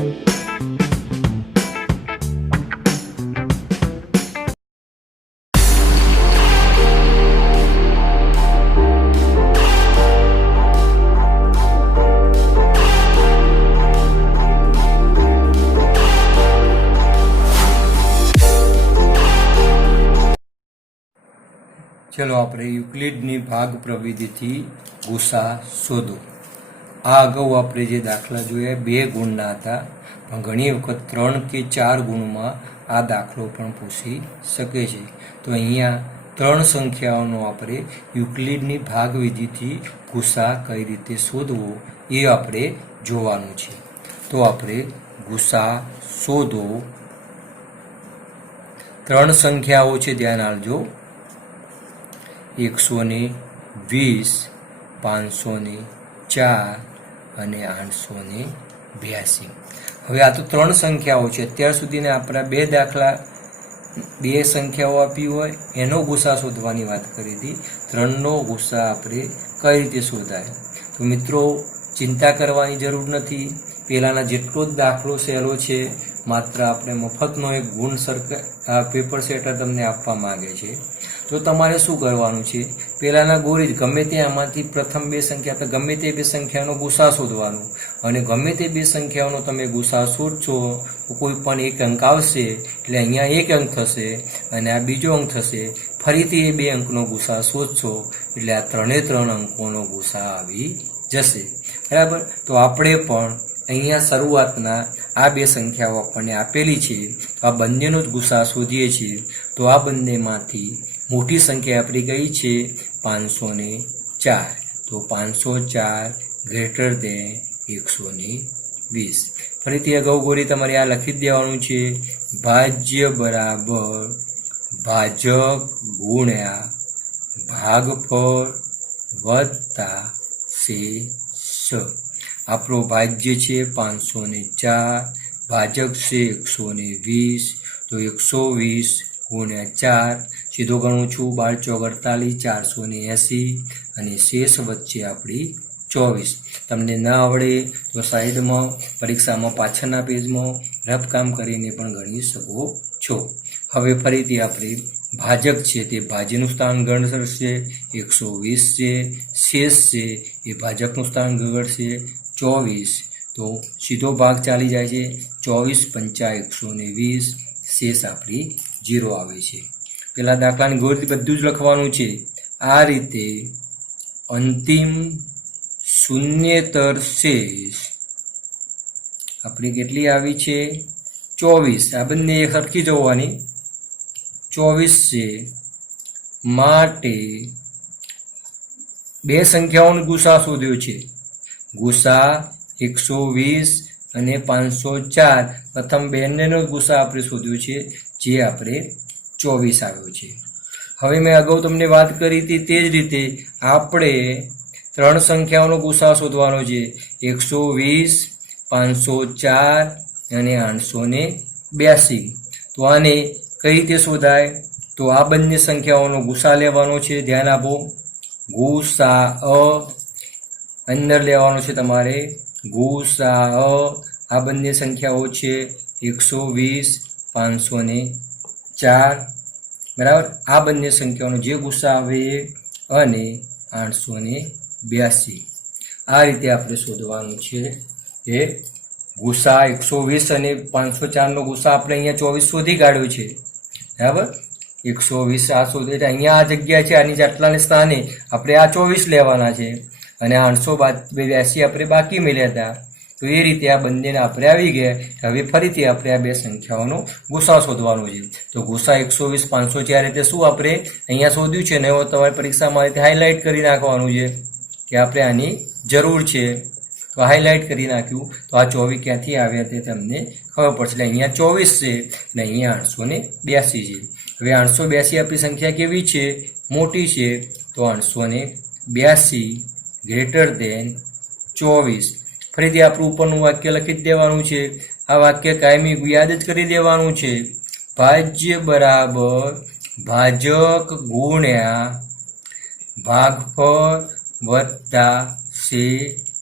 ચલો આપણે યુક્લિડની ભાગ પ્રવિધિથી ગુસા શોધો. આ અગાઉ આપણે જે દાખલા જોયા, બે ગુણના હતા. પણ ઘણી વખત ત્રણ કે ચાર ગુણમાં આ દાખલો પણ પૂછી શકે છે. તો અહીંયા ત્રણ સંખ્યાઓનો આપણે યુક્લિડની ભાગ વિધિથી ગુસા કઈ રીતે શોધવો એ આપણે જોવાનું છે. તો આપણે ગુસા શોધો. ત્રણ સંખ્યાઓ છે, ધ્યાન આપજો. એકસો ને વીસ, પાંચસો ને ચાર અને આઠસો ને બ્યાસી. હવે આ તો ત્રણ સંખ્યાઓ છે. અત્યાર સુધીને આપણા બે દાખલા, બે સંખ્યાઓ આપી હોય, એનો ગુસા શોધવાની વાત કરી હતી. ત્રણનો ગુસા આપણે કઈ રીતે શોધાય? તો મિત્રો, ચિંતા કરવાની જરૂર નથી. પહેલાંના જેટલો જ દાખલો સહેલો છે, માત્ર આપણે મફતનો એક ગુણ સરકાર પેપર સેટર તમને આપવા માંગે છે. તો તમારે શું કરવાનું છે? પહેલાંના ગોળી ગમે તે આમાંથી પ્રથમ બે સંખ્યા, તો ગમે તે બે સંખ્યાનો ગુસા શોધવાનો. અને ગમે તે બે સંખ્યાઓનો તમે ગુસા શોધશો, તો કોઈ પણ એક અંક આવશે, એટલે અહીંયા એક અંક થશે અને આ બીજો અંક થશે. ફરીથી એ બે અંકનો ગુસા શોધશો, એટલે આ ત્રણે ત્રણ અંકોનો ગુસા આવી જશે. બરાબર? તો આપણે પણ અહીંયા શરૂઆતના આ બે સંખ્યાઓ આપણને આપેલી છે. આ બંનેનો જ ગુસા શોધીએ છીએ. તો આ બંનેમાંથી મોટી સંખ્યા આપણી કઈ છે પાંચસો ને ચાર. તો પાંચસો ચાર ગ્રેટર દેન એકસો ને વીસ. ફરીથી અગાઉ ગોરી તમારે આ લખી દેવાનું છે. ભાજ્ય બરાબર ભાજક ગુણ્યા ભાગફળ વત્તા શેષ. આપણો ભાજ્ય છે પાંચસો ને ચાર, ભાજક છે એકસો ને વીસ. તો એકસો વીસ ગુણ્યા ચાર સીધો ગણું છું, બાર ચોક અડતાલીસ ચારસો ને એંસી અને શેષ વચ્ચે આપણી ચોવીસ. તમને ન આવડે તો સાઈડમાં પરીક્ષામાં પાછળના પેજમાં રફ કામ કરીને પણ ગણી શકો છો. હવે ફરીથી આપણે ભાજક છે, તે ભાજ્યનું સ્થાન ગણશે એકસો વીસ છે, શેષ છે, એ ભાજકનું સ્થાન ગણશે ચોવીસ. તો સીધો ભાગ ચાલી જાય છે, ચોવીસ પંચા એકસો ને વીસ, શેષ આપણી જીરો આવે છે. પેલા દાખલાની ગોળથી બધું જ લખવાનું છે. આ રીતે અંતિમ શૂન્યતર શેષ આપણી કેટલી આવી છે? ચોવીસ. આ બંને સરખી જવાની ચોવીસ છે. માટે બે સંખ્યાઓનો ગુસા શોધ્યો છે. ગુસા એકસો વીસ અને પાંચસો ચાર. પ્રથમ બંનેનો ગુસા આપણે શોધ્યો છે, જે આપણે ચોવીસ આવ્યો છે. હવે મેં અગાઉ તમને વાત કરી હતી તે જ રીતે આપણે ત્રણ સંખ્યાઓનો ગુસા શોધવાનો છે. એકસો વીસ, પાંચસો ચાર અને આઠસો ને બ્યાસી. તો આને કઈ રીતે શોધાય? તો આ બંને સંખ્યાઓનો ગુસા લેવાનો છે. ધ્યાન આપો. ગુસા અ અંદર લેવાનો છે તમારે. ગુસા અ આ બંને સંખ્યાઓ છે. એકસો વીસ, પાંચસો ને ચાર, બરાબર? આ બંને સંખ્યાઓનો જે ગુસ્સા આવે અને આઠસો ને બ્યાસી. આ રીતે આપણે શોધવાનું છે એ ગુસ્સા એકસો વીસ અને પાંચસો ચારનો ગુસ્સા આપણે અહીંયા ચોવીસ શોધી કાઢ્યો છે. બરાબર? એકસો વીસ આ શોધી એટલે અહીંયા આ જગ્યા છે, આની આટલાને સ્થાને આપણે આ ચોવીસ લેવાના છે. અને આઠસો બ્યાસી આપણે બાકી મેળ્યા હતા. તો એ રીતે આ બંનેને આપણે આવી ગયા. હવે ફરીથી આપણે આ બે સંખ્યાઓનો ગુસા શોધવાનો છે. તો ગુસા એકસો વીસ પાંચસો ચાર તે શું આપણે અહીંયા શોધ્યું છે? ને તમારી પરીક્ષામાં રીતે હાઇલાઇટ કરી નાખવાનું છે કે આપણે આની જરૂર છે. તો હાઇલાઇટ કરી નાખ્યું. તો આ ચોવીસ ક્યાંથી આવ્યા તે તમને ખબર પડશે. એટલે અહીંયા ચોવીસ છે અને અહીંયા આઠસો ને બ્યાસી છે. હવે આઠસો બ્યાસી આપણી સંખ્યા કેવી છે? મોટી છે. તો આઠસો ને બ્યાસી ગ્રેટર દેન ચોવીસ. ફરીથી આપણું ઉપરનું વાક્ય લખી જ દેવાનું છે. આ વાક્ય કાયમી યાદ જ કરી દેવાનું છે. ભાજ્ય બરાબર ભાજક ગુણ્યા ભાગફળ વત્તા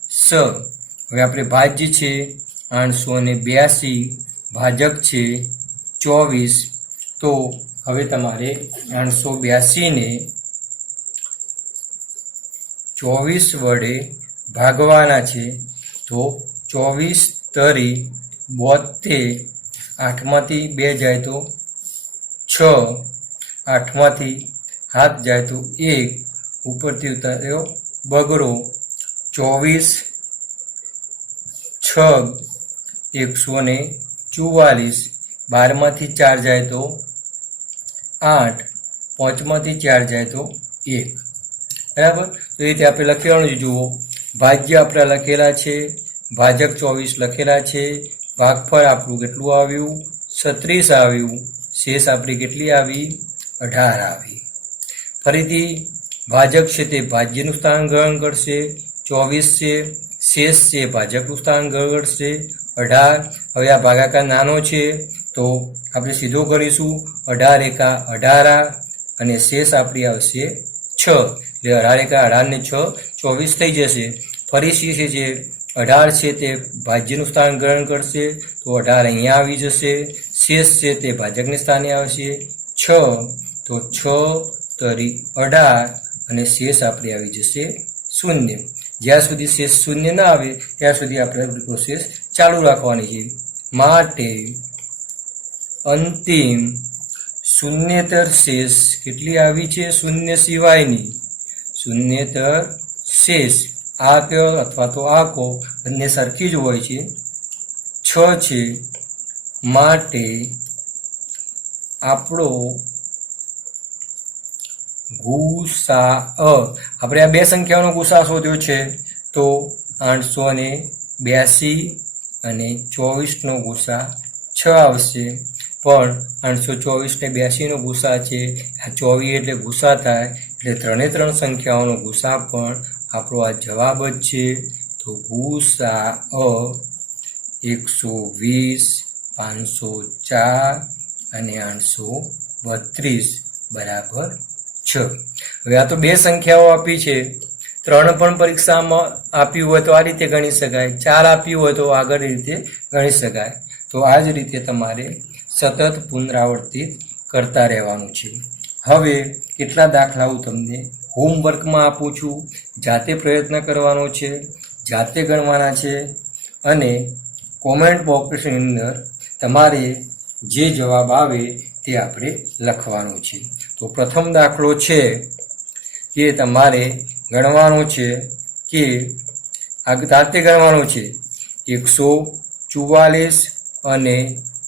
સ હવે આપણે ભાજ્ય છે, આઠસો ને બ્યાસી. ભાજક છે, ચોવીસ. તો હવે તમારે આઠસો બ્યાસીને ચોવીસ વડે ભાગવાના છે. તો ચોવીસ તરી બોતેર આઠમાંથી બે જાય તો છ, આઠમાંથી હાથ જાય તો એક. ઉપરથી ઉતાર્યો બગડો ચોવીસ છ એકસો ને ચુવાલીસ. બારમાંથી ચાર જાય તો આઠ, પાંચમાંથી ચાર જાય તો એક. બરાબર? તો એ રીતે આપણે લખેવાનું જુઓ. ભાજ્ય આપણે લખેલા છે, ભાજક ચોવીસ લખેલા છે ભાગફળ આપણું કેટલું આવ્યું? છત્રીસ આવ્યું, શેષ આપણી કેટલી આવી? અઢાર આવી. ફરીથી, ભાજક છે તે ભાજ્યનું સ્થાન ગ્રહણ કરશે, ચોવીસ છે, શેષ છે ભાજપનું સ્થાન ગ્રહણ કરશે, અઢાર. હવે આ ભાગાકાર નાનો છે, તો આપણે સીધો કરીશું, અઢાર એકા અઢારા અને શેષ આપણી આવશે છ. એટલે અઢાર એકા અઢાર ને છ. ચોવીસ થઈ જશે. ફરી સી છે જે અઢાર છે તે ભાજ્યનું સ્થાન ગ્રહણ કરશે, તો અઢાર અહીંયા આવી જશે. શેષ છે તે ભાજકને સ્થાને આવશે. છ. તો છ તરી અઢાર અને શેષ આપણે આવી જશે શૂન્ય. જ્યાં સુધી શેષ શૂન્ય ના આવે, ત્યાં સુધી આપણે પ્રોસેસ ચાલુ રાખવાની છે. માટે અંતિમ શૂન્યતર શેષ. કેટલી આવી છે? શૂન્ય સિવાયની. શૂન્યતર શેષ. આ કયો અથવા તો આ કો બંને સરખી જ હોય છે. છ છે. માટે આપણો ગુસા આપણે આ બે સંખ્યાઓનો ગુસા શોધ્યો છે. તો આઠસો ને બ્યાસી અને ચોવીસનો ગુસા છ આવશે. પણ આઠસો ચોવીસ ને બ્યાસીનો ગુસા છે. આ ચોવીસ એટલે ગુસા થાય, એટલે ત્રણે ત્રણ સંખ્યાઓનો ગુસા પણ આપણો આ જવાબ જ છે. તો ગુસા અ એકસો વીસ, પાંચસો ચાર અને આઠસો બત્રીસ બરાબર છ. હવે આ તો બે સંખ્યાઓ આપી છે. ત્રણ પણ પરીક્ષામાં આપ્યું હોય તો આ રીતે ગણી શકાય. ચાર આપ્યું હોય તો આગળ રીતે ગણી શકાય. તો આ જ રીતે તમારે સતત પુનરાવર્તિત કરતા રહેવાનું છે. હવે કેટલા દાખલાઓ તમને હોમવર્કમાં આપું છું, જાતે પ્રયત્ન કરવાનો છે, જાતે ગણવાના છે અને કોમેન્ટ બોક્સની અંદર તમારે જે જવાબ આવે તે આપણે લખવાનો છે. તો પ્રથમ દાખલો છે કે તમારે ગણવાનો છે કે આ જાતે ગણવાનો છે એકસો ચુવાલીસ અને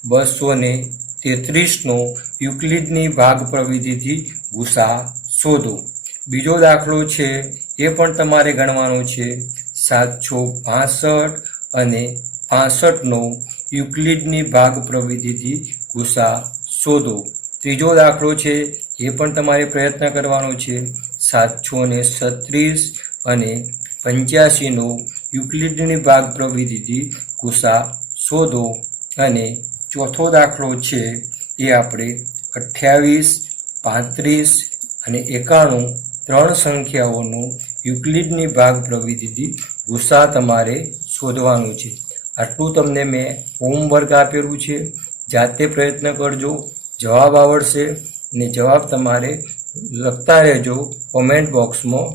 બસો ને તેત્રીસનો યુક્લિડની ભાગ પ્રવિધિથી ગુસા શોધો. બીજો દાખલો છે, એ પણ તમારે ગણવાનો છે. સાતસો પાસઠ અને પાસઠનો યુક્લિડની ભાગ પ્રવિધિથી ગુસા શોધો. ત્રીજો દાખલો છે, એ પણ તમારે પ્રયત્ન કરવાનો છે. સાતસો ને છત્રીસ અને પંચ્યાસીનો યુક્લિડની ભાગ પ્રવિધિથી ગુસા શોધો અને ચોથો દાખલો છે એ આપણે અઠ્યાવીસ, પાંત્રીસ અને એકાણું ત્રણ સંખ્યાઓનું યુક્લિડની ભાગ પ્રવૃત્તિથી ગુસ્સા તમારે શોધવાનું છે. આટલું તમને મેં હોમવર્ક આપેલું છે. જાતે પ્રયત્ન કરજો, જવાબ આવડશે ને જવાબ તમારે લખતા રહેજો કોમેન્ટ બોક્સમાં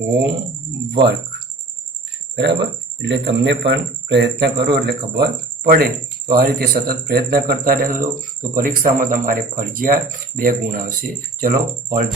હોમવર્ક. બરાબર? એટલે તમને પણ પ્રયત્ન કરો, એટલે ખબર પડે, તો આ રીતે સતત પ્રયત્ન કરતા રહેજો. તો પરીક્ષામાં તમારે ફરજિયાત બે ગુણ આવશે. ચલો ફળ